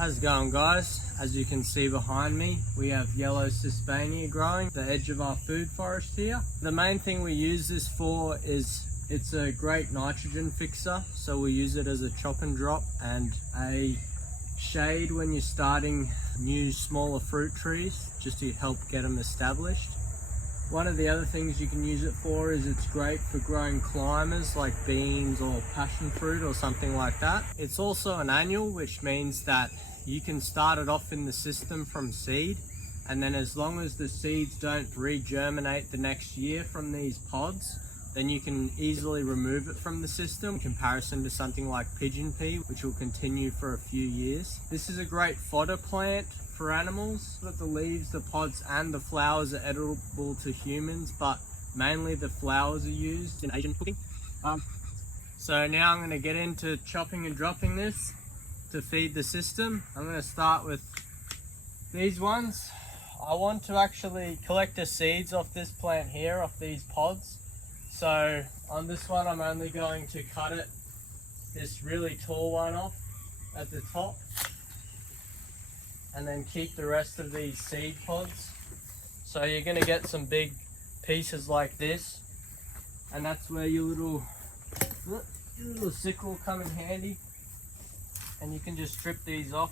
How's it going, guys? As you can see behind me, we have Yellow Sesbania growing the edge of our food forest here. The main thing we use this for is it's a great nitrogen fixer, so we use it as a chop and drop and a shade when you're starting new smaller fruit trees, just to help get them established. One of the other things you can use it for is it's great for growing climbers like beans or passion fruit or something like that. It's also an annual, which means that you can start it off in the system from seed, and then as long as the seeds don't re-germinate the next year from these pods, then you can easily remove it from the system in comparison to something like pigeon pea, which will continue for a few years. This is a great fodder plant for animals. But the leaves, the pods and the flowers are edible to humans, but mainly the flowers are used in Asian cooking. So now I'm going to get into chopping and dropping this to feed the system. I'm going to start with these ones. I want to actually collect the seeds off this plant here, off these pods. So on this one I'm only going to cut it, this really tall one off at the top, and then keep the rest of these seed pods. So you're going to get some big pieces like this, and that's where your little sickle come in handy, and you can just strip these off.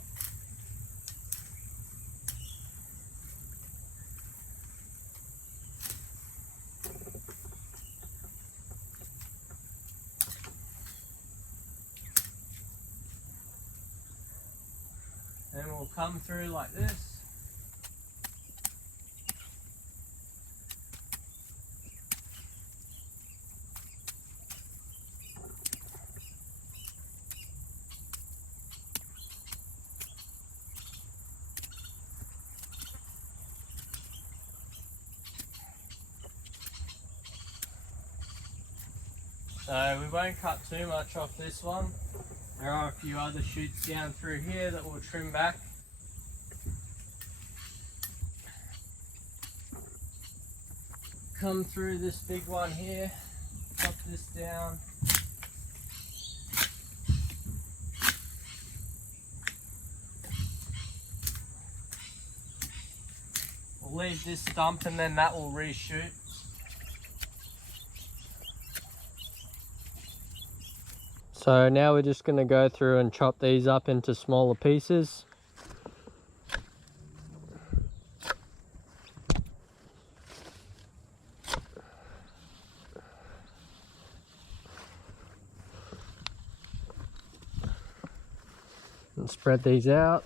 And we'll come through like this. So we won't cut too much off this one. There are a few other shoots down through here that we'll trim back. Come through this big one here, chop this down. We'll leave this stump and then that will reshoot. So now we're just going to go through and chop these up into smaller pieces. And spread these out.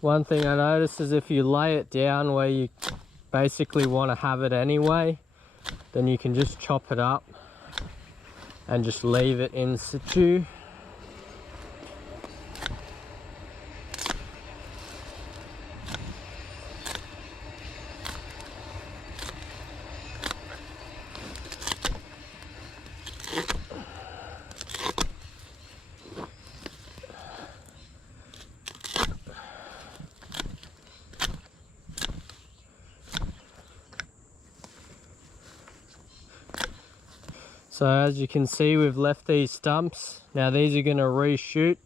One thing I noticed is if you lay it down where you basically want to have it anyway, then you can just chop it up and just leave it in situ. So as you can see, we've left these stumps. Now these are going to reshoot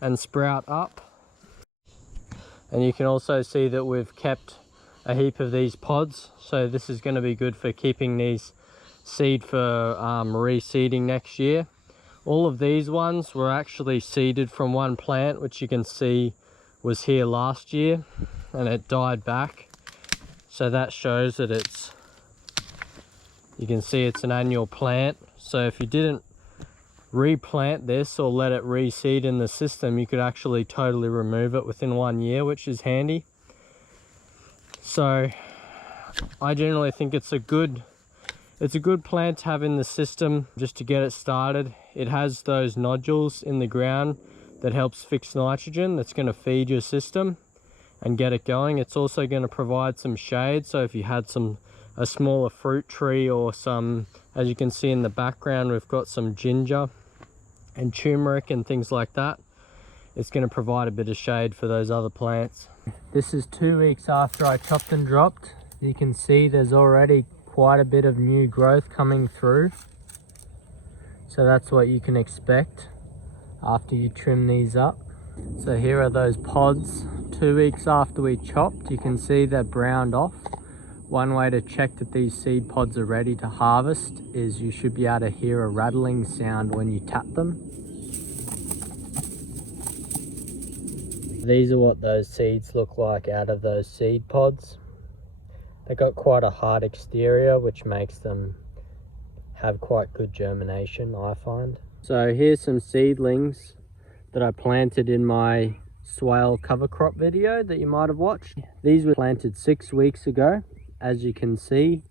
and sprout up. And you can also see that we've kept a heap of these pods. So this is going to be good for keeping these seed for reseeding next year. All of these ones were actually seeded from one plant, which you can see was here last year and it died back. So that shows that you can see it's an annual plant. So if you didn't replant this or let it reseed in the system, you could actually totally remove it within 1 year, which is handy. So I generally think it's a good plant to have in the system just to get it started. It has those nodules in the ground that helps fix nitrogen. That's going to feed your system and get it going. It's also going to provide some shade. So if you had a smaller fruit tree or some, as you can see in the background, we've got some ginger and turmeric and things like that. It's going to provide a bit of shade for those other plants. This is 2 weeks after I chopped and dropped. You can see there's already quite a bit of new growth coming through. So that's what you can expect after you trim these up. So here are those pods 2 weeks after we chopped. You can see they're browned off. One way to check that these seed pods are ready to harvest is you should be able to hear a rattling sound when you tap them. These are what those seeds look like out of those seed pods. They've got quite a hard exterior, which makes them have quite good germination, I find. So here's some seedlings that I planted in my swale cover crop video that you might have watched. These were planted 6 weeks ago. As you can see,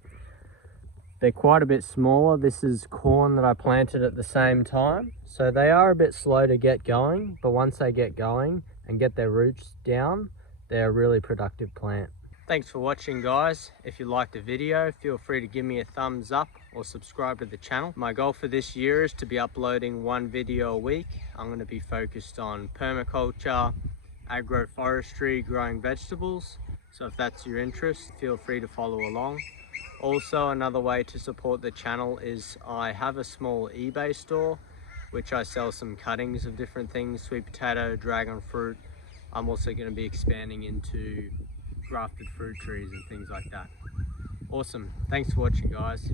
they're quite a bit smaller. This is corn that I planted at the same time. So they are a bit slow to get going, but once they get going and get their roots down, they're a really productive plant. Thanks for watching, guys. If you liked the video, feel free to give me a thumbs up or subscribe to the channel. My goal for this year is to be uploading 1 video a week. I'm going to be focused on permaculture, agroforestry, growing vegetables. So if that's your interest, feel free to follow along. Also, another way to support the channel is I have a small eBay store, which I sell some cuttings of different things, sweet potato, dragon fruit. I'm also going to be expanding into grafted fruit trees and things like that. Awesome. Thanks for watching, guys.